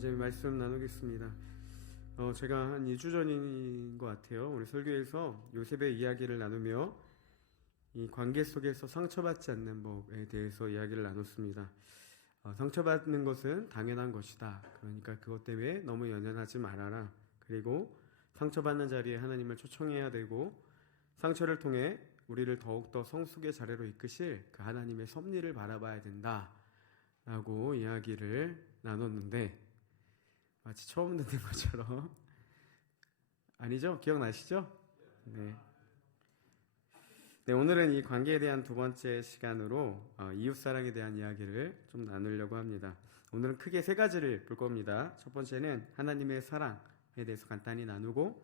이제 말씀 나누겠습니다. 제가 한 2주 전인 것 같아요. 우리 설교에서 요셉의 이야기를 나누며 이 관계 속에서 상처받지 않는 법에 대해서 이야기를 나눴습니다. 상처받는 것은 당연한 것이다. 그러니까 그것 때문에 너무 연연하지 말아라. 그리고 상처받는 자리에 하나님을 초청해야 되고, 상처를 통해 우리를 더욱더 성숙의 자리로 이끄실 그 하나님의 섭리를 바라봐야 된다 라고 이야기를 나눴는데, 마치 처음 듣는 것처럼 아니죠? 기억나시죠? 네. 오늘은 이 관계에 대한 두 번째 시간으로 이웃사랑에 대한 이야기를 좀 나누려고 합니다. 오늘은 크게 세 가지를 볼 겁니다. 첫 번째는 하나님의 사랑에 대해서 간단히 나누고,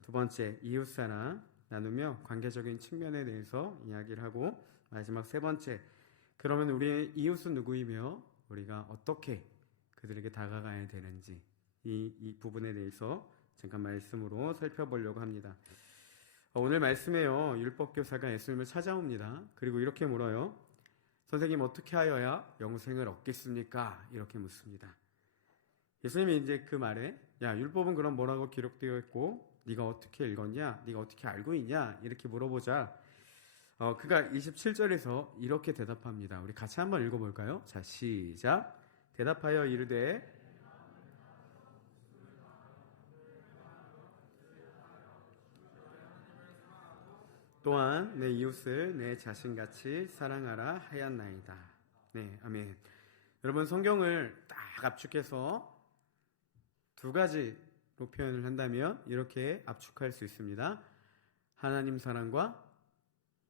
두 번째 이웃사랑 나누며 관계적인 측면에 대해서 이야기를 하고, 마지막 세 번째, 그러면 우리의 이웃은 누구이며 우리가 어떻게 그들에게 다가가야 되는지, 이 부분에 대해서 잠깐 말씀으로 살펴보려고 합니다. 오늘 말씀에요, 율법교사가 예수님을 찾아옵니다. 그리고 이렇게 물어요. 선생님, 어떻게 하여야 영생을 얻겠습니까? 이렇게 묻습니다. 예수님이 이제 그 말에, 야, 율법은 그럼 뭐라고 기록되어 있고 네가 어떻게 읽었냐? 네가 어떻게 알고 있냐? 이렇게 물어보자 그가 27절에서 이렇게 대답합니다. 우리 같이 한번 읽어볼까요? 자, 시작. 대답하여 이르되 또한 내 이웃을 내 자신같이 사랑하라 하였나이다. 네, 아멘. 여러분, 성경을 딱 압축해서 두 가지로 표현을 한다면 이렇게 압축할 수 있습니다. 하나님 사랑과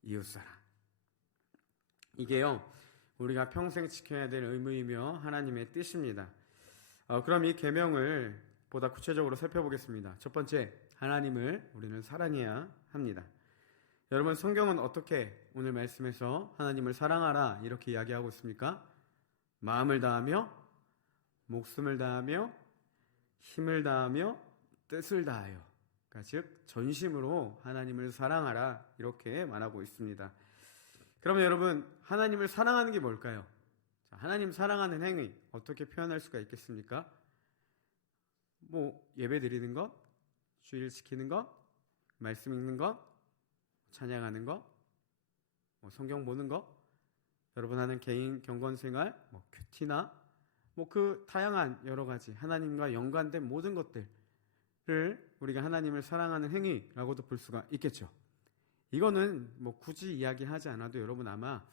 이웃 사랑. 이게요, 우리가 평생 지켜야 될 의무이며 하나님의 뜻입니다. 그럼 이 계명을 보다 구체적으로 살펴보겠습니다. 첫 번째, 하나님을 우리는 사랑해야 합니다. 여러분, 성경은 어떻게 오늘 말씀에서 하나님을 사랑하라 이렇게 이야기하고 있습니까? 마음을 다하며, 목숨을 다하며, 힘을 다하며, 뜻을 다하여, 그러니까 즉 전심으로 하나님을 사랑하라 이렇게 말하고 있습니다. 그러면 여러분, 하나님을 사랑하는 게 뭘까요? 자, 하나님 사랑하는 행위 어떻게 표현할 수가 있겠습니까? 예배 드리는 것, 주일 지키는 것, 말씀 읽는 것, 찬양하는 것, 성경 보는 것, 여러분 하는 개인 경건생활, 큐티나 그 다양한 여러 가지 하나님과 연관된 모든 것들을 우리가 하나님을 사랑하는 행위라고도 볼 수가 있겠죠. 이거는 굳이 이야기하지 않아도 여러분 아마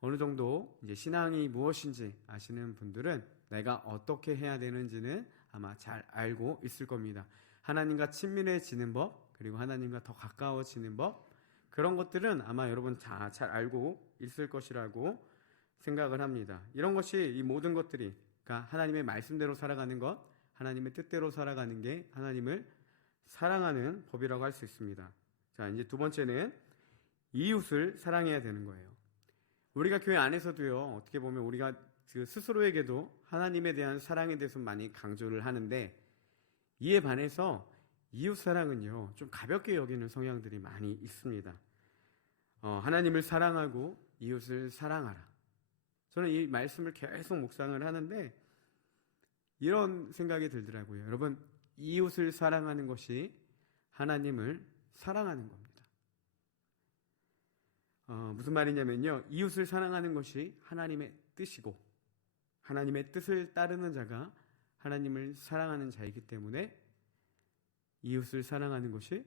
어느 정도 이제 신앙이 무엇인지 아시는 분들은 내가 어떻게 해야 되는지는 아마 잘 알고 있을 겁니다. 하나님과 친밀해지는 법, 그리고 하나님과 더 가까워지는 법, 그런 것들은 아마 여러분 다 잘 알고 있을 것이라고 생각을 합니다. 이런 것이, 이 모든 것들이, 그러니까 하나님의 말씀대로 살아가는 것, 하나님의 뜻대로 살아가는 게 하나님을 사랑하는 법이라고 할 수 있습니다. 자, 이제 두 번째는 이웃을 사랑해야 되는 거예요. 우리가 교회 안에서도요, 어떻게 보면 우리가 스스로에게도 하나님에 대한 사랑에 대해서 많이 강조를 하는데, 이에 반해서 이웃 사랑은요, 좀 가볍게 여기는 성향들이 많이 있습니다. 하나님을 사랑하고 이웃을 사랑하라. 저는 이 말씀을 계속 묵상을 하는데 이런 생각이 들더라고요. 여러분, 이웃을 사랑하는 것이 하나님을 사랑하는 겁니다. 무슨 말이냐면요, 이웃을 사랑하는 것이 하나님의 뜻이고, 하나님의 뜻을 따르는 자가 하나님을 사랑하는 자이기 때문에 이웃을 사랑하는 것이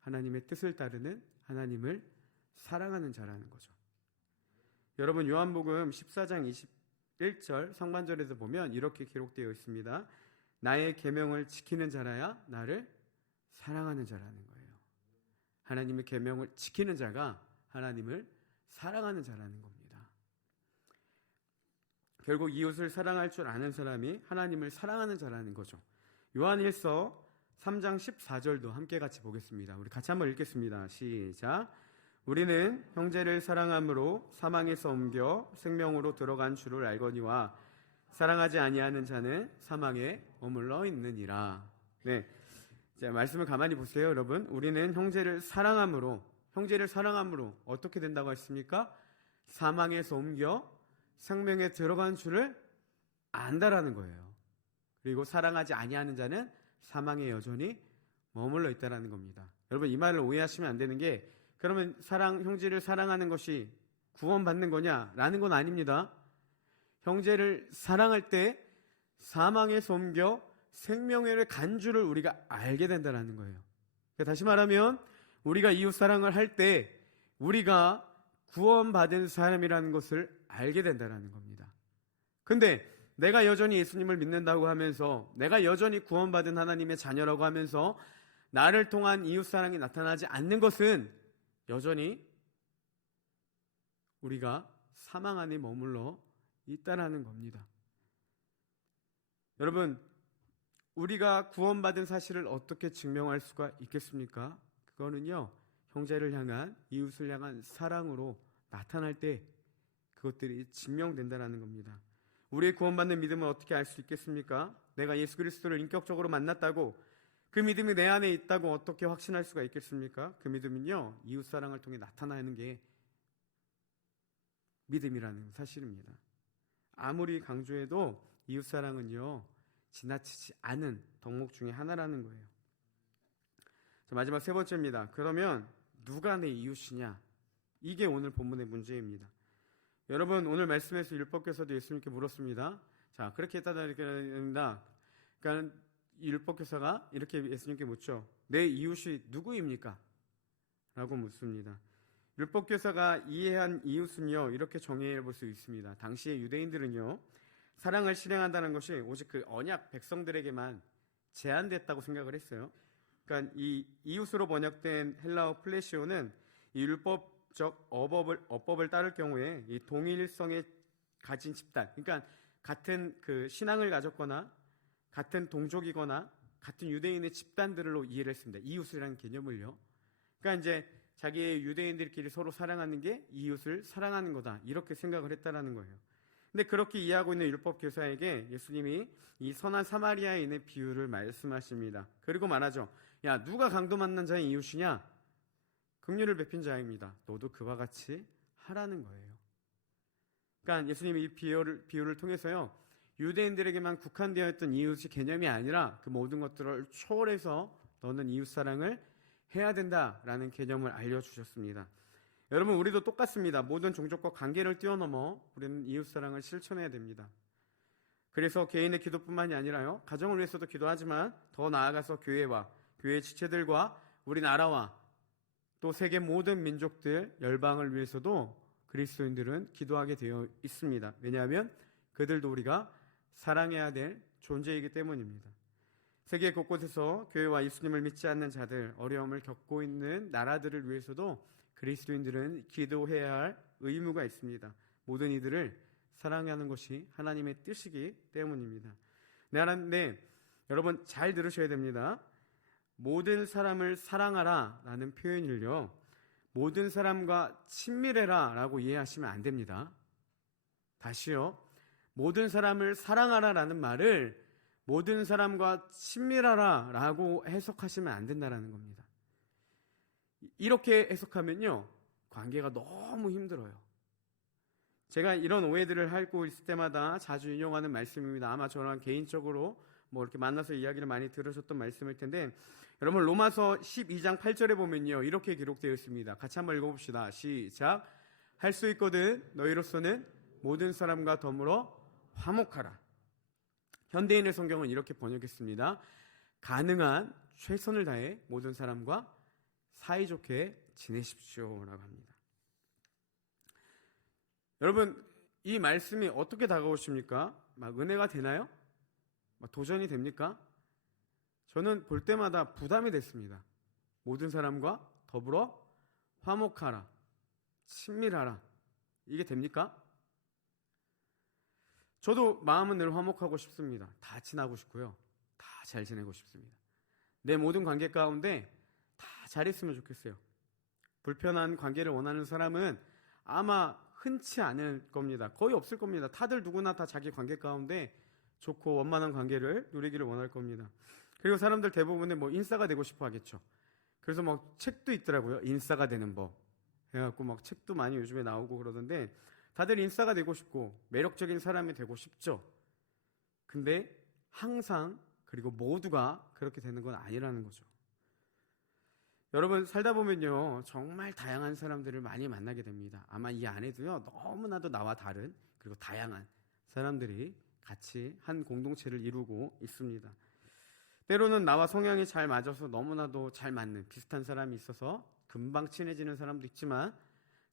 하나님의 뜻을 따르는 하나님을 사랑하는 자라는 거죠. 여러분, 요한복음 14장 21절 상반절에서 보면 이렇게 기록되어 있습니다. 나의 계명을 지키는 자라야 나를 사랑하는 자라는 거예요. 하나님의 계명을 지키는 자가 하나님을 사랑하는 자라는 겁니다. 결국 이웃을 사랑할 줄 아는 사람이 하나님을 사랑하는 자라는 거죠. 요한일서 3장 14절도 함께 같이 보겠습니다. 우리 같이 한번 읽겠습니다. 시작. 우리는 형제를 사랑함으로 사망에서 옮겨 생명으로 들어간 줄을 알거니와 사랑하지 아니하는 자는 사망에 머물러 있느니라. 네, 자, 말씀을 가만히 보세요, 여러분. 우리는 형제를 사랑함으로 어떻게 된다고 했습니까? 사망에서 옮겨 생명에 들어간 줄을 안다라는 거예요. 그리고 사랑하지 아니하는 자는 사망에 여전히 머물러 있다라는 겁니다. 여러분, 이 말을 오해하시면 안 되는 게, 그러면 형제를 사랑하는 것이 구원받는 거냐라는 건 아닙니다. 형제를 사랑할 때 사망에 섬겨 생명의 간주를 우리가 알게 된다는 거예요. 다시 말하면 우리가 이웃 사랑을 할 때 우리가 구원받은 사람이라는 것을 알게 된다는 겁니다. 근데 내가 여전히 예수님을 믿는다고 하면서, 내가 여전히 구원받은 하나님의 자녀라고 하면서 나를 통한 이웃 사랑이 나타나지 않는 것은 여전히 우리가 사망 안에 머물러 있다라는 겁니다. 여러분, 우리가 구원받은 사실을 어떻게 증명할 수가 있겠습니까? 그거는요, 형제를 향한, 이웃을 향한 사랑으로 나타날 때 그것들이 증명된다라는 겁니다. 우리의 구원받는 믿음을 어떻게 알 수 있겠습니까? 내가 예수 그리스도를 인격적으로 만났다고, 그 믿음이 내 안에 있다고 어떻게 확신할 수가 있겠습니까? 그 믿음은요, 이웃 사랑을 통해 나타나는 게 믿음이라는 사실입니다. 아무리 강조해도 이웃 사랑은요, 지나치지 않은 덕목 중에 하나라는 거예요. 자, 마지막 세 번째입니다. 그러면 누가 내 이웃이냐? 이게 오늘 본문의 문제입니다. 여러분, 오늘 말씀에서 율법교사도 예수님께 물었습니다. 자, 그렇게 했다니까, 그러니까 율법교사가 이렇게 예수님께 묻죠. 내 이웃이 누구입니까? 라고 묻습니다. 율법교사가 이해한 이웃은요, 이렇게 정의해 볼 수 있습니다. 당시의 유대인들은요, 사랑을 실행한다는 것이 오직 그 언약 백성들에게만 제한됐다고 생각을 했어요. 그러니까 이 이웃으로 번역된 헬라어 플레시오는 이 율법적 어법을 따를 경우에 이 동일성에 가진 집단, 그러니까 같은 그 신앙을 가졌거나 같은 동족이거나 같은 유대인의 집단들로 이해를 했습니다. 이웃이라는 개념을요. 그러니까 이제 자기의 유대인들끼리 서로 사랑하는 게 이웃을 사랑하는 거다, 이렇게 생각을 했다라는 거예요. 근데 그렇게 이해하고 있는 율법 교사에게 예수님이 이 선한 사마리아인의 비유를 말씀하십니다. 그리고 말하죠. 야, 누가 강도 만난 자의 이웃이냐? 긍휼을 베푼 자입니다. 너도 그와 같이 하라는 거예요. 그러니까 예수님이 이 비유를 통해서요, 유대인들에게만 국한되어 있던 이웃의 개념이 아니라 그 모든 것들을 초월해서 너는 이웃 사랑을 해야 된다라는 개념을 알려주셨습니다. 여러분, 우리도 똑같습니다. 모든 종족과 관계를 뛰어넘어 우리는 이웃 사랑을 실천해야 됩니다. 그래서 개인의 기도뿐만이 아니라요, 가정을 위해서도 기도하지만 더 나아가서 교회와 교회 지체들과 우리나라와 또 세계 모든 민족들, 열방을 위해서도 그리스도인들은 기도하게 되어 있습니다. 왜냐하면 그들도 우리가 사랑해야 될 존재이기 때문입니다. 세계 곳곳에서 교회와 예수님을 믿지 않는 자들, 어려움을 겪고 있는 나라들을 위해서도 그리스도인들은 기도해야 할 의무가 있습니다. 모든 이들을 사랑하는 것이 하나님의 뜻이기 때문입니다. 네, 여러분 잘 들으셔야 됩니다. 모든 사람을 사랑하라 라는 표현을요, 모든 사람과 친밀해라 라고 이해하시면 안 됩니다. 다시요, 모든 사람을 사랑하라 라는 말을 모든 사람과 친밀하라 라고 해석하시면 안 된다는 겁니다. 이렇게 해석하면요, 관계가 너무 힘들어요. 제가 이런 오해들을 하고 있을 때마다 자주 인용하는 말씀입니다. 아마 저랑 개인적으로 뭐 이렇게 만나서 이야기를 많이 들으셨던 말씀일 텐데, 여러분 로마서 12장 8절에 보면요, 이렇게 기록되어 있습니다. 같이 한번 읽어봅시다. 시작. 할 수 있거든 너희로서는 모든 사람과 더불어 화목하라. 현대인의 성경은 이렇게 번역했습니다. 가능한 최선을 다해 모든 사람과 사이좋게 지내십시오라고 합니다. 여러분, 이 말씀이 어떻게 다가오십니까? 막 은혜가 되나요? 막 도전이 됩니까? 저는 볼 때마다 부담이 됐습니다. 모든 사람과 더불어 화목하라, 친밀하라. 이게 됩니까? 저도 마음은 늘 화목하고 싶습니다. 다 친하고 싶고요, 다 잘 지내고 싶습니다. 내 모든 관계 가운데 다 잘했으면 좋겠어요. 불편한 관계를 원하는 사람은 아마 흔치 않을 겁니다. 거의 없을 겁니다. 다들 누구나 다 자기 관계 가운데 좋고 원만한 관계를 누리기를 원할 겁니다. 그리고 사람들 대부분은 뭐 인싸가 되고 싶어 하겠죠. 그래서 막 책도 있더라고요. 인싸가 되는 법 해갖고 막 책도 많이 요즘에 나오고 그러던데, 다들 인싸가 되고 싶고 매력적인 사람이 되고 싶죠. 근데 항상 그리고 모두가 그렇게 되는 건 아니라는 거죠. 여러분 살다 보면요 정말 다양한 사람들을 많이 만나게 됩니다. 아마 이 안에도요 너무나도 나와 다른 그리고 다양한 사람들이 같이 한 공동체를 이루고 있습니다. 때로는 나와 성향이 잘 맞아서 너무나도 잘 맞는 비슷한 사람이 있어서 금방 친해지는 사람도 있지만,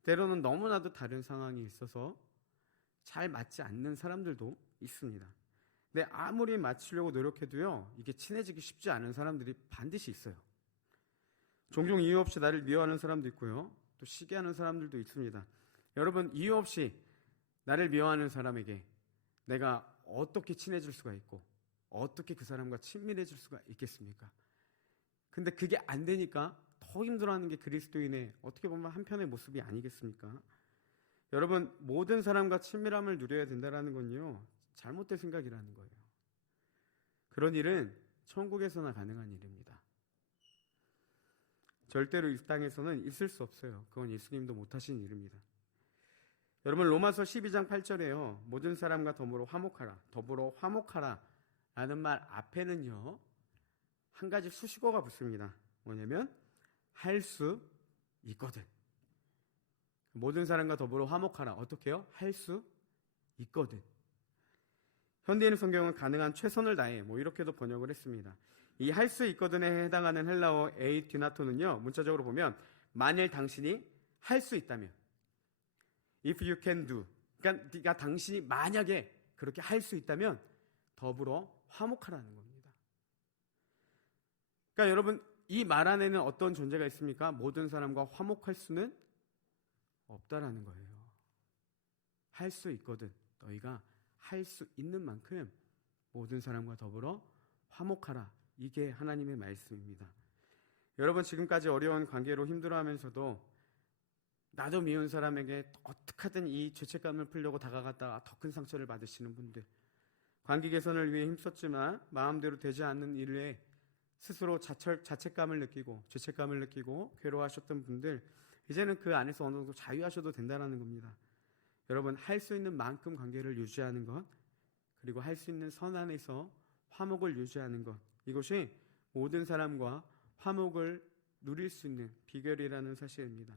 때로는 너무나도 다른 상황이 있어서 잘 맞지 않는 사람들도 있습니다. 근데 아무리 맞추려고 노력해도요 이게 친해지기 쉽지 않은 사람들이 반드시 있어요. 종종 이유 없이 나를 미워하는 사람도 있고요, 또 시기하는 사람들도 있습니다. 여러분, 이유 없이 나를 미워하는 사람에게 내가 어떻게 친해질 수가 있고 어떻게 그 사람과 친밀해질 수가 있겠습니까? 근데 그게 안 되니까 더 힘들어하는 게 그리스도인의 어떻게 보면 한편의 모습이 아니겠습니까? 여러분, 모든 사람과 친밀함을 누려야 된다는 건요 잘못된 생각이라는 거예요. 그런 일은 천국에서나 가능한 일입니다. 절대로 이 땅에서는 있을 수 없어요. 그건 예수님도 못하신 일입니다. 여러분, 로마서 12장 8절에요 모든 사람과 더불어 화목하라 라는 말 앞에는요 한 가지 수식어가 붙습니다. 뭐냐면 할 수 있거든. 모든 사람과 더불어 화목하라. 어떻게 해요? 할 수 있거든. 현대인 성경은 가능한 최선을 다해 이렇게도 번역을 했습니다. 이 할 수 있거든에 해당하는 헬라어 에이 디나토는요 문자적으로 보면 만일 당신이 할 수 있다면, if you can do, 그러니까 당신이 만약에 그렇게 할 수 있다면 더불어 화목하라는 겁니다. 그러니까 여러분, 이 말 안에는 어떤 존재가 있습니까? 모든 사람과 화목할 수는 없다라는 거예요. 할 수 있거든. 너희가 할 수 있는 만큼 모든 사람과 더불어 화목하라. 이게 하나님의 말씀입니다. 여러분, 지금까지 어려운 관계로 힘들어하면서도 나도 미운 사람에게 어떻게든 이 죄책감을 풀려고 다가갔다가 더 큰 상처를 받으시는 분들, 관계 개선을 위해 힘썼지만 마음대로 되지 않는 일에 스스로 자책감을 느끼고 죄책감을 느끼고 괴로워하셨던 분들, 이제는 그 안에서 어느 정도 자유하셔도 된다는 겁니다. 여러분, 할 수 있는 만큼 관계를 유지하는 것, 그리고 할 수 있는 선 안에서 화목을 유지하는 것, 이것이 모든 사람과 화목을 누릴 수 있는 비결이라는 사실입니다.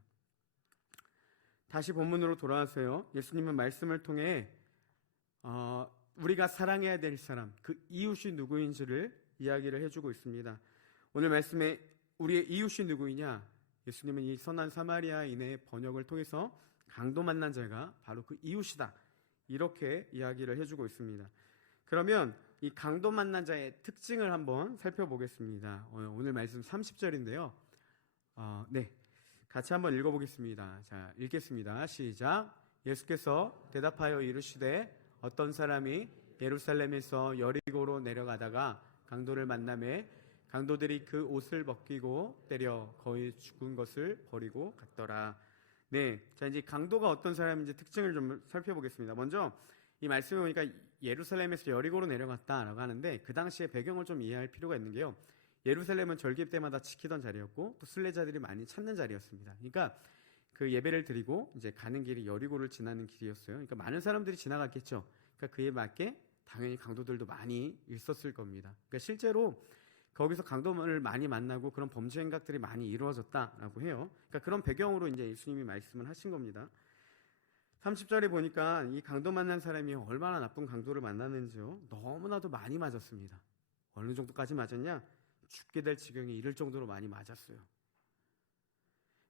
다시 본문으로 돌아와서요, 예수님은 말씀을 통해 우리가 사랑해야 될 사람, 그 이웃이 누구인지를 이야기를 해주고 있습니다. 오늘 말씀에 우리의 이웃이 누구이냐, 예수님은 이 선한 사마리아인의 번역을 통해서 강도 만난 자가 바로 그 이웃이다, 이렇게 이야기를 해주고 있습니다. 그러면 이 강도 만난 자의 특징을 한번 살펴보겠습니다. 오늘 말씀 30절인데요. 네, 같이 한번 읽어보겠습니다. 자, 읽겠습니다. 시작. 예수께서 대답하여 이르시되 어떤 사람이 예루살렘에서 여리고로 내려가다가 강도를 만나매 강도들이 그 옷을 벗기고 때려 거의 죽은 것을 버리고 갔더라. 네, 자, 이제 강도가 어떤 사람인지 특징을 좀 살펴보겠습니다. 먼저 이 말씀에 보니까 예루살렘에서 여리고로 내려갔다라고 하는데, 그 당시의 배경을 좀 이해할 필요가 있는 게요, 예루살렘은 절기 때마다 지키던 자리였고 또 순례자들이 많이 찾는 자리였습니다. 그러니까 그 예배를 드리고 이제 가는 길이 여리고를 지나는 길이었어요. 그러니까 많은 사람들이 지나갔겠죠. 그러니까 그에 맞게 당연히 강도들도 많이 있었을 겁니다. 그러니까 실제로 거기서 강도를 많이 만나고 그런 범죄 행각들이 많이 이루어졌다라고 해요. 그러니까 그런 배경으로 이제 예수님이 말씀을 하신 겁니다. 30절에 보니까 이 강도 만난 사람이 얼마나 나쁜 강도를 만났는지요, 너무나도 많이 맞았습니다. 어느 정도까지 맞았냐? 죽게 될 지경에 이를 정도로 많이 맞았어요.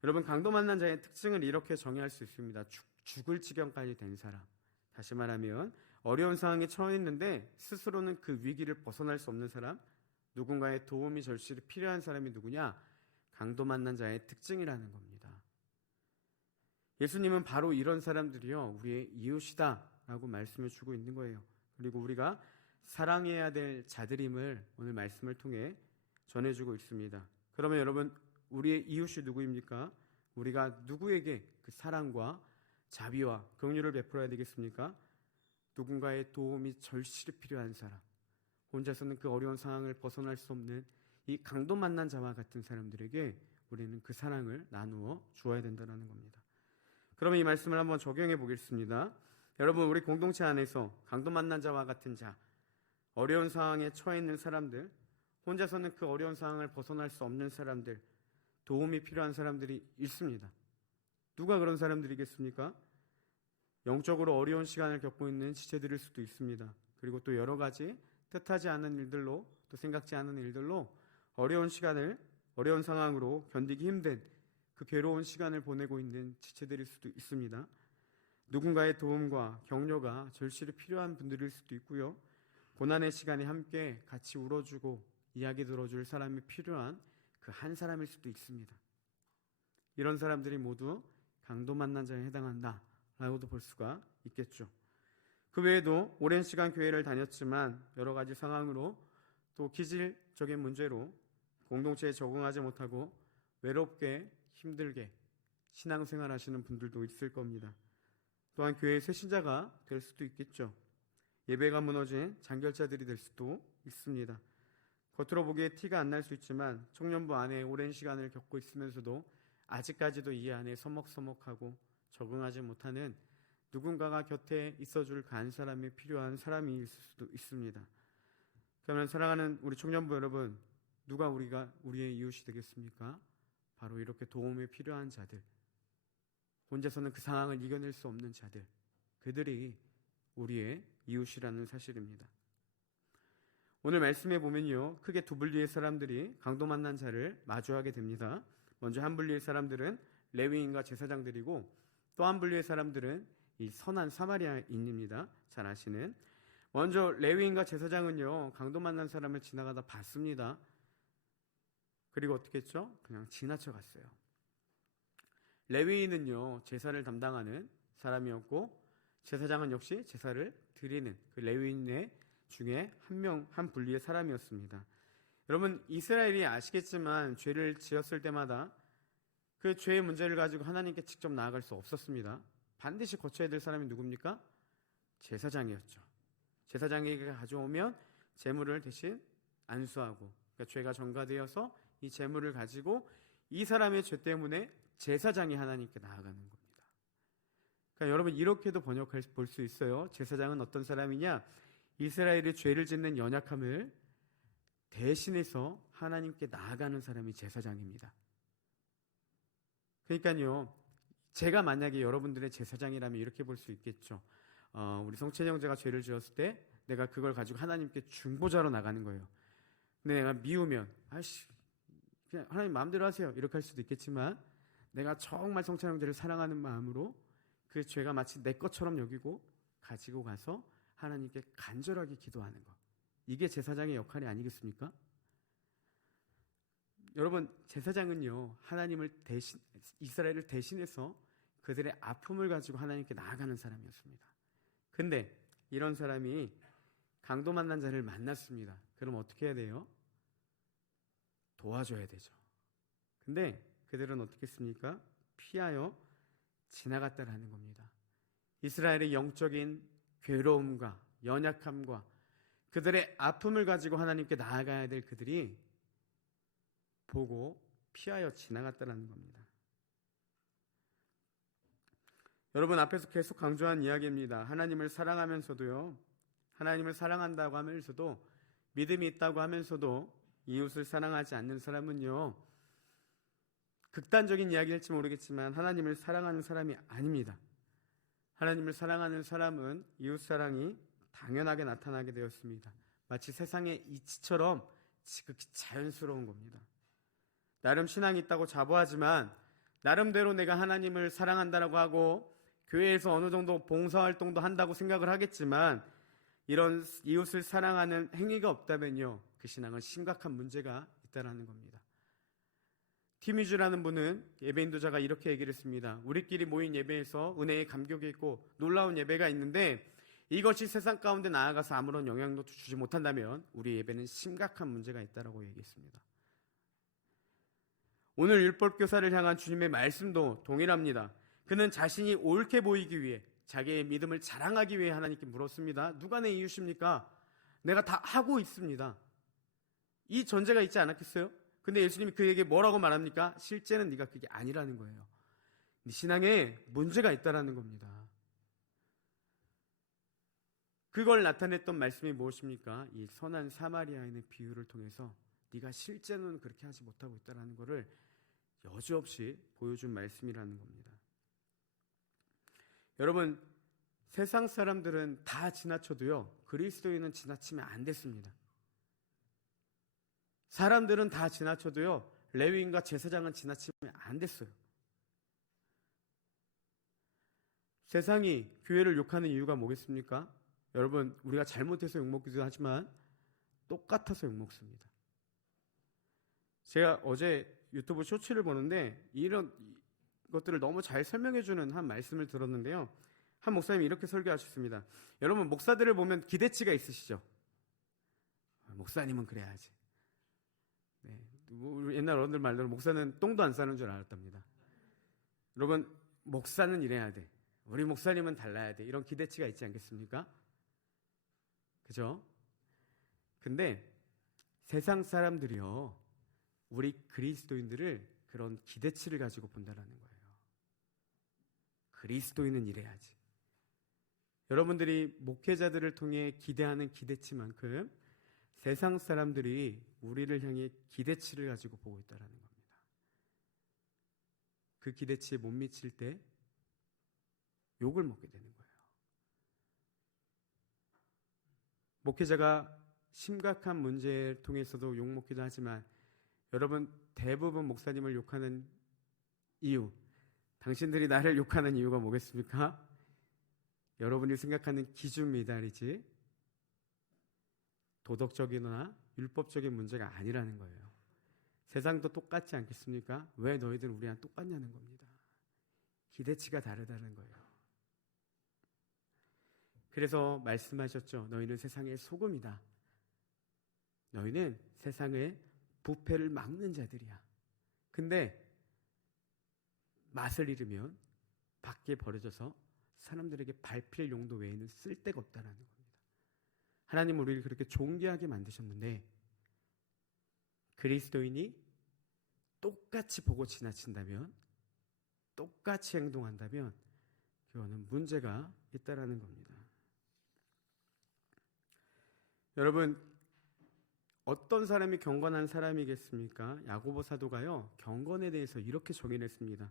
여러분, 강도 만난 자의 특징을 이렇게 정의할 수 있습니다. 죽을 지경까지 된 사람. 다시 말하면 어려운 상황에 처했는데 스스로는 그 위기를 벗어날 수 없는 사람, 누군가의 도움이 절실히 필요한 사람이 누구냐? 강도 만난 자의 특징이라는 겁니다. 예수님은 바로 이런 사람들이요, 우리의 이웃이다 라고 말씀을 주고 있는 거예요. 그리고 우리가 사랑해야 될 자들임을 오늘 말씀을 통해 전해주고 있습니다. 그러면 여러분, 우리의 이웃이 누구입니까? 우리가 누구에게 그 사랑과 자비와 긍휼을 베풀어야 되겠습니까? 누군가의 도움이 절실히 필요한 사람, 혼자서는 그 어려운 상황을 벗어날 수 없는 이 강도 만난 자와 같은 사람들에게 우리는 그 사랑을 나누어 주어야 된다는 겁니다. 그러면 이 말씀을 한번 적용해 보겠습니다. 여러분, 우리 공동체 안에서 강도 만난 자와 같은 자, 어려운 상황에 처해 있는 사람들, 혼자서는 그 어려운 상황을 벗어날 수 없는 사람들, 도움이 필요한 사람들이 있습니다. 누가 그런 사람들이겠습니까? 영적으로 어려운 시간을 겪고 있는 지체들일 수도 있습니다. 그리고 또 여러 가지 뜻하지 않은 일들로, 또 생각지 않은 일들로 어려운 시간을, 어려운 상황으로 견디기 힘든 그 괴로운 시간을 보내고 있는 지체들일 수도 있습니다. 누군가의 도움과 격려가 절실히 필요한 분들일 수도 있고요. 고난의 시간에 함께 같이 울어주고 이야기 들어줄 사람이 필요한 그 한 사람일 수도 있습니다. 이런 사람들이 모두 강도 만난 자에 해당한다 라고도 볼 수가 있겠죠. 그 외에도 오랜 시간 교회를 다녔지만 여러 가지 상황으로 또 기질적인 문제로 공동체에 적응하지 못하고 외롭게 힘들게 신앙생활 하시는 분들도 있을 겁니다. 또한 교회의 새신자가 될 수도 있겠죠. 예배가 무너진 장결자들이 될 수도 있습니다. 겉으로 보기에 티가 안 날 수 있지만 청년부 안에 오랜 시간을 겪고 있으면서도 아직까지도 이 안에 서먹서먹하고 적응하지 못하는 누군가가 곁에 있어줄 간 사람이 필요한 사람이 있을 수도 있습니다. 그러면 사랑하는 우리 청년부 여러분, 누가 우리의 이웃이 되겠습니까? 바로 이렇게 도움이 필요한 자들, 혼자서는 그 상황을 이겨낼 수 없는 자들, 그들이 우리의 이웃이라는 사실입니다. 오늘 말씀에 보면요, 크게 두 분리의 사람들이 강도 만난 자를 마주하게 됩니다. 먼저 한 분리의 사람들은 레위인과 제사장들이고, 또 한 분리의 사람들은 이 선한 사마리아인입니다. 잘 아시는. 먼저 레위인과 제사장은요, 강도 만난 사람을 지나가다 봤습니다. 그리고 어떻게 했죠? 그냥 지나쳐 갔어요. 레위인은요, 제사를 담당하는 사람이었고, 제사장은 역시 제사를 드리는 그 레위인의 중에 한 분리의 사람이었습니다. 여러분, 이스라엘이 아시겠지만 죄를 지었을 때마다 그 죄의 문제를 가지고 하나님께 직접 나아갈 수 없었습니다. 반드시 거쳐야 될 사람이 누굽니까? 제사장이었죠. 제사장에게 가져오면 제물을 대신 안수하고, 그러니까 죄가 전가되어서 이 제물을 가지고 이 사람의 죄 때문에 제사장이 하나님께 나아가는 겁니다. 그러니까 여러분, 이렇게도 번역할 볼 수 있어요. 제사장은 어떤 사람이냐? 이스라엘의 죄를 짓는 연약함을 대신해서 하나님께 나아가는 사람이 제사장입니다. 그러니까요, 제가 만약에 여러분들의 제사장이라면 이렇게 볼 수 있겠죠. 우리 성찬이 형제가 죄를 지었을 때 내가 그걸 가지고 하나님께 중보자로 나가는 거예요. 근데 내가 미우면 그냥 하나님 마음대로 하세요 이렇게 할 수도 있겠지만, 내가 정말 성찬이 형제를 사랑하는 마음으로 그 죄가 마치 내 것처럼 여기고 가지고 가서 하나님께 간절하게 기도하는 것, 이게 제사장의 역할이 아니겠습니까? 여러분, 제사장은요, 이스라엘을 대신해서 그들의 아픔을 가지고 하나님께 나아가는 사람이었습니다. 근데 이런 사람이 강도 만난 자를 만났습니다. 그럼 어떻게 해야 돼요? 도와줘야 되죠. 근데 그들은 어떻게 했습니까? 피하여 지나갔다라는 겁니다. 이스라엘의 영적인 괴로움과 연약함과 그들의 아픔을 가지고 하나님께 나아가야 될 그들이 보고 피하여 지나갔다라는 겁니다. 여러분, 앞에서 계속 강조한 이야기입니다. 하나님을 사랑하면서도요, 하나님을 사랑한다고 하면서도, 믿음이 있다고 하면서도 이웃을 사랑하지 않는 사람은요, 극단적인 이야기일지 모르겠지만 하나님을 사랑하는 사람이 아닙니다. 하나님을 사랑하는 사람은 이웃 사랑이 당연하게 나타나게 되었습니다. 마치 세상의 이치처럼 지극히 자연스러운 겁니다. 나름 신앙이 있다고 자부하지만 나름대로 내가 하나님을 사랑한다라고 하고 교회에서 어느 정도 봉사활동도 한다고 생각을 하겠지만, 이런 이웃을 사랑하는 행위가 없다면요, 그 신앙은 심각한 문제가 있다는 겁니다. 티미주라는 분은, 예배 인도자가 이렇게 얘기를 했습니다. 우리끼리 모인 예배에서 은혜의 감격이 있고 놀라운 예배가 있는데 이것이 세상 가운데 나아가서 아무런 영향도 주지 못한다면 우리 예배는 심각한 문제가 있다고 얘기했습니다. 오늘 율법교사를 향한 주님의 말씀도 동일합니다. 그는 자신이 옳게 보이기 위해, 자기의 믿음을 자랑하기 위해 하나님께 물었습니다. 누가 내 이웃입니까? 내가 다 하고 있습니다. 이 전제가 있지 않았겠어요? 근데 예수님이 그에게 뭐라고 말합니까? 실제는 네가 그게 아니라는 거예요. 네 신앙에 문제가 있다라는 겁니다. 그걸 나타냈던 말씀이 무엇입니까? 이 선한 사마리아인의 비유를 통해서 네가 실제로는 그렇게 하지 못하고 있다는 것을 여지없이 보여준 말씀이라는 겁니다. 여러분, 세상 사람들은 다 지나쳐도요, 그리스도인은 지나치면 안 됐습니다. 사람들은 다 지나쳐도요, 레위인과 제사장은 지나치면 안 됐어요. 세상이 교회를 욕하는 이유가 뭐겠습니까? 여러분, 우리가 잘못해서 욕먹기도 하지만 똑같아서 욕먹습니다. 제가 어제 유튜브 쇼츠를 보는데 이런 것들을 너무 잘 설명해주는 한 말씀을 들었는데요. 한 목사님이 이렇게 설교하셨습니다. 여러분, 목사들을 보면 기대치가 있으시죠? 목사님은 그래야지. 네, 옛날 어른들 말대로 목사는 똥도 안 싸는 줄 알았답니다. 여러분, 목사는 이래야 돼. 우리 목사님은 달라야 돼. 이런 기대치가 있지 않겠습니까? 그죠? 근데 세상 사람들이요, 우리 그리스도인들을 그런 기대치를 가지고 본다라는 거예요. 그리스도인은 이래야지. 여러분들이 목회자들을 통해 기대하는 기대치만큼 세상 사람들이 우리를 향해 기대치를 가지고 보고 있다는 겁니다. 그 기대치에 못 미칠 때 욕을 먹게 되는 거예요. 목회자가 심각한 문제를 통해서도 욕 먹기도 하지만 여러분, 대부분 목사님을 욕하는 이유, 당신들이 나를 욕하는 이유가 뭐겠습니까? 여러분이 생각하는 기준 미달이지 도덕적이나 율법적인 문제가 아니라는 거예요. 세상도 똑같지 않겠습니까? 왜 너희들은 우리랑 똑같냐는 겁니다. 기대치가 다르다는 거예요. 그래서 말씀하셨죠. 너희는 세상의 소금이다. 너희는 세상의 부패를 막는 자들이야. 근데 맛을 잃으면 밖에 버려져서 사람들에게 밟힐 용도 외에는 쓸데가 없다는 겁니다. 하나님은 우리를 그렇게 존귀하게 만드셨는데 그리스도인이 똑같이 보고 지나친다면, 똑같이 행동한다면 그거는 문제가 있다라는 겁니다. 여러분, 어떤 사람이 경건한 사람이겠습니까? 야고보 사도가요, 경건에 대해서 이렇게 정의했습니다.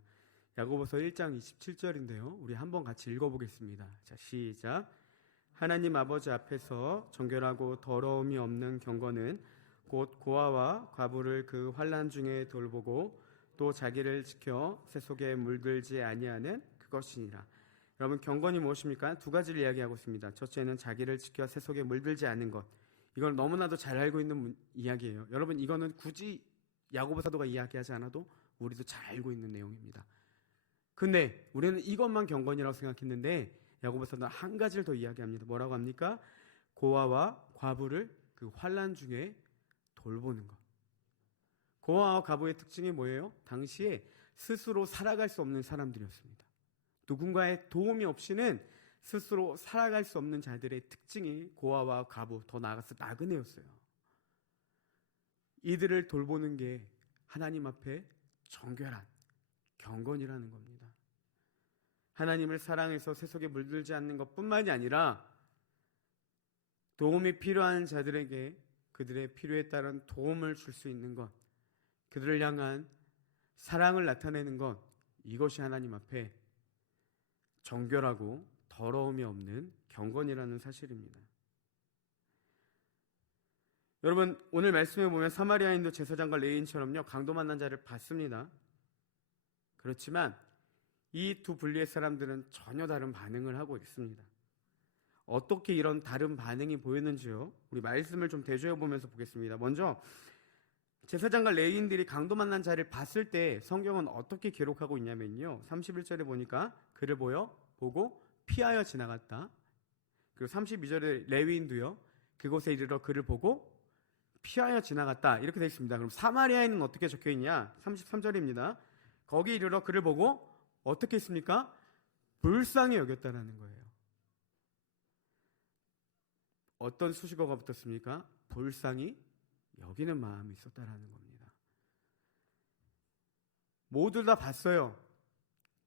야고보서 1장 27절인데요. 우리 한번 같이 읽어보겠습니다. 자, 시작. 하나님 아버지 앞에서 정결하고 더러움이 없는 경건은 곧 고아와 과부를 그 환난 중에 돌보고 또 자기를 지켜 새 속에 물들지 아니하는 그것이니라. 여러분, 경건이 무엇입니까? 두 가지를 이야기하고 있습니다. 첫째는 자기를 지켜 새 속에 물들지 않는 것. 이걸 너무나도 잘 알고 있는 이야기예요. 여러분, 이거는 굳이 야고보 사도가 이야기하지 않아도 우리도 잘 알고 있는 내용입니다. 근데 우리는 이것만 경건이라고 생각했는데 야고보 사도는 한 가지를 더 이야기합니다. 뭐라고 합니까? 고아와 과부를 그 환난 중에 돌보는 것. 고아와 과부의 특징이 뭐예요? 당시에 스스로 살아갈 수 없는 사람들이었습니다. 누군가의 도움이 없이는 스스로 살아갈 수 없는 자들의 특징이 고아와 과부, 더 나아가서 나그네였어요. 이들을 돌보는 게 하나님 앞에 정결한 경건이라는 겁니다. 하나님을 사랑해서 새 속에 물들지 않는 것뿐만이 아니라 도움이 필요한 자들에게 그들의 필요에 따른 도움을 줄 수 있는 것, 그들을 향한 사랑을 나타내는 것, 이것이 하나님 앞에 정결하고 더러움이 없는 경건이라는 사실입니다. 여러분, 오늘 말씀에 보면 사마리아인도 제사장과 레위인처럼요, 강도 만난 자를 봤습니다. 그렇지만 이 두 분리의 사람들은 전혀 다른 반응을 하고 있습니다. 어떻게 이런 다른 반응이 보였는지요? 우리 말씀을 좀 대조해 보면서 보겠습니다. 먼저 제사장과 레위인들이 강도 만난 자를 봤을 때 성경은 어떻게 기록하고 있냐면요, 31절에 보니까 그를 보고 피하여 지나갔다. 그리고 32절에 레위인도요, 그곳에 이르러 그를 보고 피하여 지나갔다, 이렇게 되어 있습니다. 그럼 사마리아인은 어떻게 적혀 있냐? 33절입니다. 거기 이르러 그를 보고 어떻게 했습니까? 불쌍히 여겼다라는 거예요. 어떤 수식어가 붙었습니까? 불쌍히 여기는 마음이 있었다라는 겁니다. 모두 다 봤어요.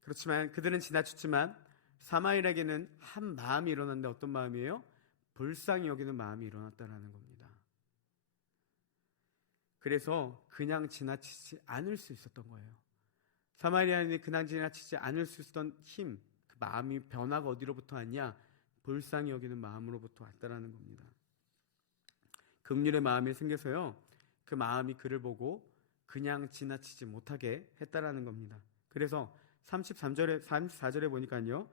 그렇지만 그들은 지나쳤지만 사마리아에게는 한 마음이 일어났는데 어떤 마음이에요? 불쌍히 여기는 마음이 일어났다라는 겁니다. 그래서 그냥 지나치지 않을 수 있었던 거예요. 사마리아인이 그냥 지나치지 않을 수 있었던 힘, 그 마음이 변화가 어디로부터 왔냐? 불쌍히 여기는 마음으로부터 왔다라는 겁니다. 긍휼의 마음이 생겨서요, 그 마음이 그를 보고 그냥 지나치지 못하게 했다라는 겁니다. 그래서 34절에 보니까요,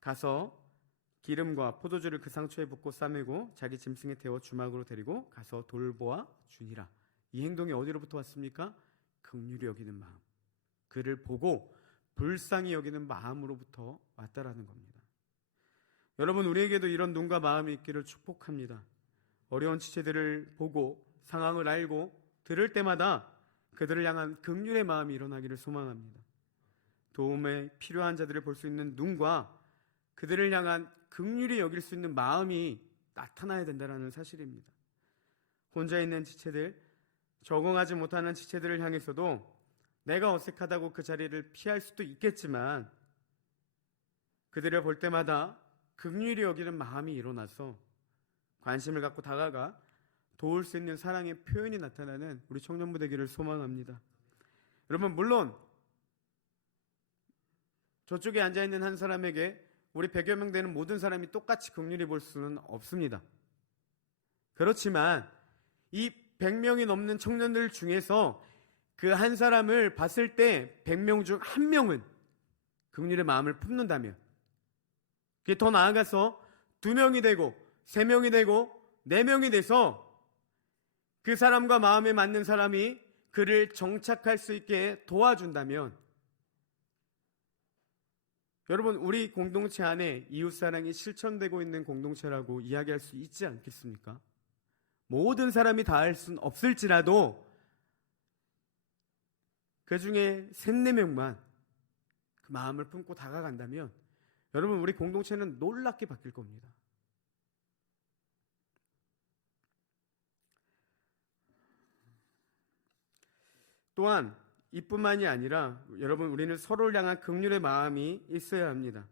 가서 기름과 포도주를 그 상처에 붓고 싸매고 자기 짐승에 태워 주막으로 데리고 가서 돌보아 주니라. 이 행동이 어디로부터 왔습니까? 긍휼히 여기는 마음, 그를 보고 불쌍히 여기는 마음으로부터 왔다라는 겁니다. 여러분, 우리에게도 이런 눈과 마음이 있기를 축복합니다. 어려운 지체들을 보고 상황을 알고 들을 때마다 그들을 향한 긍휼의 마음이 일어나기를 소망합니다. 도움에 필요한 자들을 볼 수 있는 눈과 그들을 향한 긍휼히 여길 수 있는 마음이 나타나야 된다는 사실입니다. 혼자 있는 지체들, 적응하지 못하는 지체들을 향해서도 내가 어색하다고 그 자리를 피할 수도 있겠지만 그들을 볼 때마다 긍휼히 여기는 마음이 일어나서 관심을 갖고 다가가 도울 수 있는 사랑의 표현이 나타나는 우리 청년부 되기를 소망합니다. 여러분, 물론 저쪽에 앉아있는 한 사람에게 우리 100여 명 되는 모든 사람이 똑같이 긍휼히 볼 수는 없습니다. 그렇지만 이 100명이 넘는 청년들 중에서 그 한 사람을 봤을 때 100명 중 한 명은 긍휼의 마음을 품는다면, 그게 더 나아가서 2명이 되고 3명이 되고 4명이 돼서 그 사람과 마음에 맞는 사람이 그를 정착할 수 있게 도와준다면, 여러분, 우리 공동체 안에 이웃사랑이 실천되고 있는 공동체라고 이야기할 수 있지 않겠습니까? 모든 사람이 다 할 수는 없을지라도 그 중에 3, 4명만 그 마음을 품고 다가간다면 여러분, 우리 공동체는 놀랍게 바뀔 겁니다. 또한 이뿐만이 아니라 여러분, 우리는 서로를 향한 긍휼의 마음이 있어야 합니다.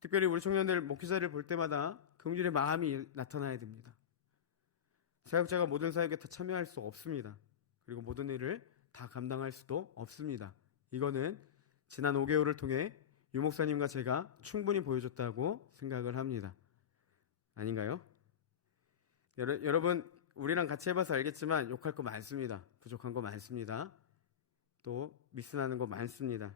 특별히 우리 청년들 목회자를 볼 때마다 긍휼의 마음이 나타나야 됩니다. 사역자가 모든 사역에 다 참여할 수 없습니다. 그리고 모든 일을 다 감당할 수도 없습니다. 이거는 지난 5개월을 통해 유 목사님과 제가 충분히 보여줬다고 생각을 합니다. 아닌가요? 여러분, 우리랑 같이 해봐서 알겠지만 욕할 거 많습니다. 부족한 거 많습니다. 또 미스나는 거 많습니다.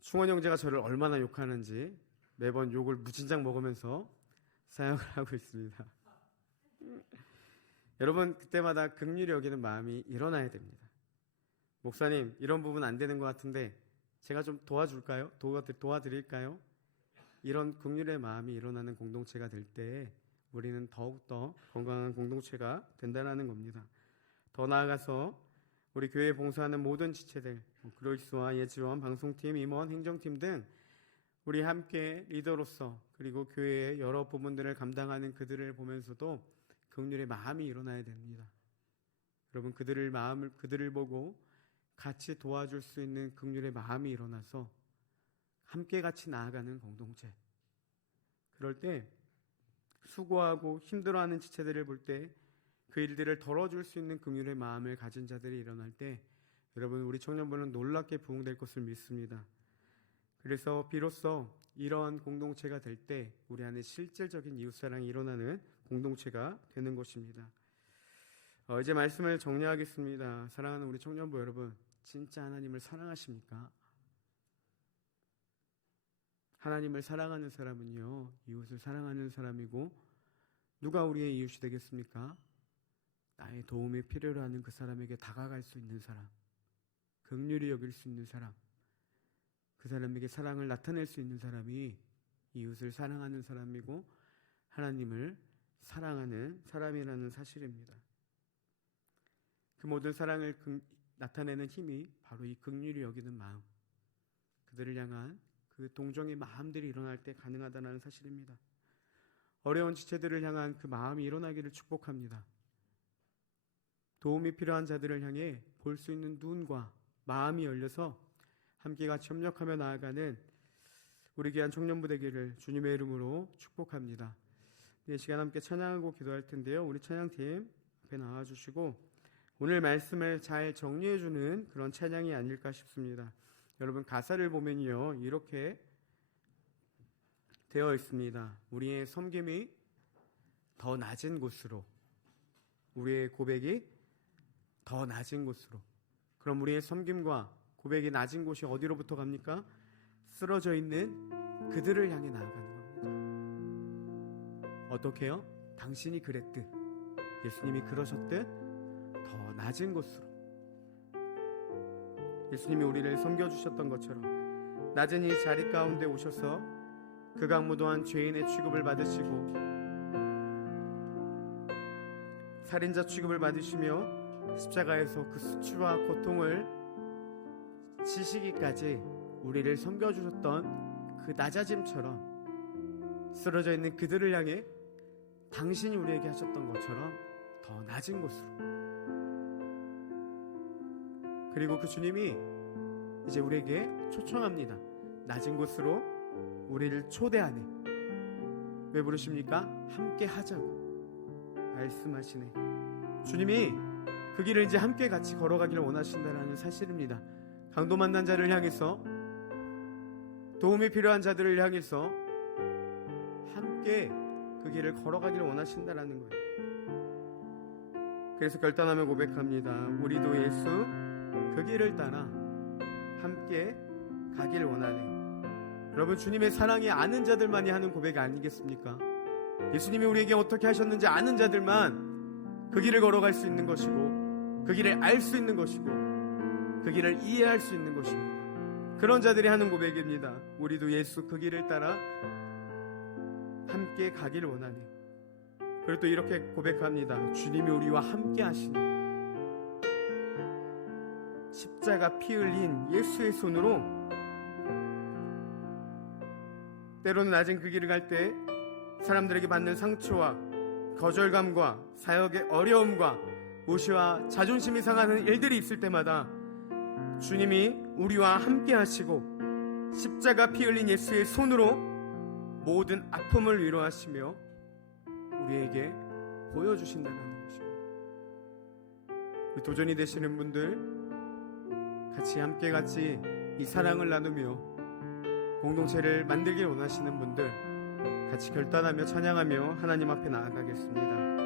충원 형제가 저를 얼마나 욕하는지 매번 욕을 무진장 먹으면서 사역을 하고 있습니다. 여러분, 그때마다 긍휼히 여기는 마음이 일어나야 됩니다. 목사님, 이런 부분 안 되는 것 같은데 제가 좀 도와줄까요? 도와드릴까요? 이런 긍휼의 마음이 일어나는 공동체가 될 때 우리는 더욱더 건강한 공동체가 된다는 겁니다. 더 나아가서 우리 교회에 봉사하는 모든 지체들, 그로이스와 예지원, 방송팀, 임원, 행정팀 등 우리 함께 리더로서 그리고 교회의 여러 부분들을 감당하는 그들을 보면서도 긍휼의 마음이 일어나야 됩니다. 여러분, 그들을 보고 같이 도와줄 수 있는 긍휼의 마음이 일어나서 함께 같이 나아가는 공동체. 그럴 때 수고하고 힘들어하는 지체들을 볼 때 그 일들을 덜어줄 수 있는 긍휼의 마음을 가진 자들이 일어날 때 여러분, 우리 청년부는 놀랍게 부흥될 것을 믿습니다. 그래서 비로소 이런 공동체가 될 때 우리 안에 실질적인 이웃사랑이 일어나는 공동체가 되는 것입니다. 이제 말씀을 정리하겠습니다. 사랑하는 우리 청년부 여러분, 진짜 하나님을 사랑하십니까? 하나님을 사랑하는 사람은요, 이웃을 사랑하는 사람이고, 누가 우리의 이웃이 되겠습니까? 나의 도움이 필요로 하는 그 사람에게 다가갈 수 있는 사람, 긍휼히 여길 수 있는 사람, 그 사람에게 사랑을 나타낼 수 있는 사람이 이웃을 사랑하는 사람이고 하나님을 사랑하는 사람이라는 사실입니다. 그 모든 사랑을 나타내는 힘이 바로 이 긍휼히 여기는 마음, 그들을 향한 그 동정의 마음들이 일어날 때 가능하다는 사실입니다. 어려운 지체들을 향한 그 마음이 일어나기를 축복합니다. 도움이 필요한 자들을 향해 볼 수 있는 눈과 마음이 열려서 함께 같이 협력하며 나아가는 우리 귀한 청년부 되기를 주님의 이름으로 축복합니다. 이 시간 함께 찬양하고 기도할 텐데요. 우리 찬양팀 앞에 나와주시고 오늘 말씀을 잘 정리해주는 그런 찬양이 아닐까 싶습니다. 여러분 가사를 보면요 이렇게 되어 있습니다. 우리의 섬김이 더 낮은 곳으로, 우리의 고백이 더 낮은 곳으로. 그럼 우리의 섬김과 고백이 낮은 곳이 어디로부터 갑니까? 쓰러져 있는 그들을 향해 나아가는 겁니다. 어떻게요? 당신이 그랬듯, 예수님이 그러셨듯 더 낮은 곳으로. 예수님이 우리를 섬겨주셨던 것처럼 낮은 이 자리 가운데 오셔서 극악무도한 죄인의 취급을 받으시고 살인자 취급을 받으시며 십자가에서 그 수치와 고통을 지시기까지 우리를 섬겨주셨던 그 낮아짐처럼 쓰러져 있는 그들을 향해 당신이 우리에게 하셨던 것처럼 더 낮은 곳으로. 그리고 그 주님이 이제 우리에게 초청합니다. 낮은 곳으로 우리를 초대하네. 왜 부르십니까? 함께 하자고 말씀하시네. 주님이 그 길을 이제 함께 같이 걸어가기를 원하신다는 사실입니다. 강도 만난 자를 향해서, 도움이 필요한 자들을 향해서 함께 그 길을 걸어가기를 원하신다는 거예요. 그래서 결단하며 고백합니다. 우리도 예수 그 길을 따라 함께 가기를 원하네. 여러분, 주님의 사랑이 아는 자들만이 하는 고백 아니겠습니까? 예수님이 우리에게 어떻게 하셨는지 아는 자들만 그 길을 걸어갈 수 있는 것이고, 그 길을 알 수 있는 것이고, 그 길을 이해할 수 있는 것입니다. 그런 자들이 하는 고백입니다. 우리도 예수 그 길을 따라 함께 가기를 원하네. 그리고 또 이렇게 고백합니다. 주님이 우리와 함께 하시네. 십자가 피 흘린 예수의 손으로 때로는 낮은 그 길을 갈 때 사람들에게 받는 상처와 거절감과 사역의 어려움과 무시와 자존심이 상하는 일들이 있을 때마다 주님이 우리와 함께 하시고 십자가 피 흘린 예수의 손으로 모든 아픔을 위로하시며 우리에게 보여주신다는 것입니다. 도전이 되시는 분들, 같이 함께 이 사랑을 나누며 공동체를 만들길 원하시는 분들, 같이 결단하며 찬양하며 하나님 앞에 나아가겠습니다.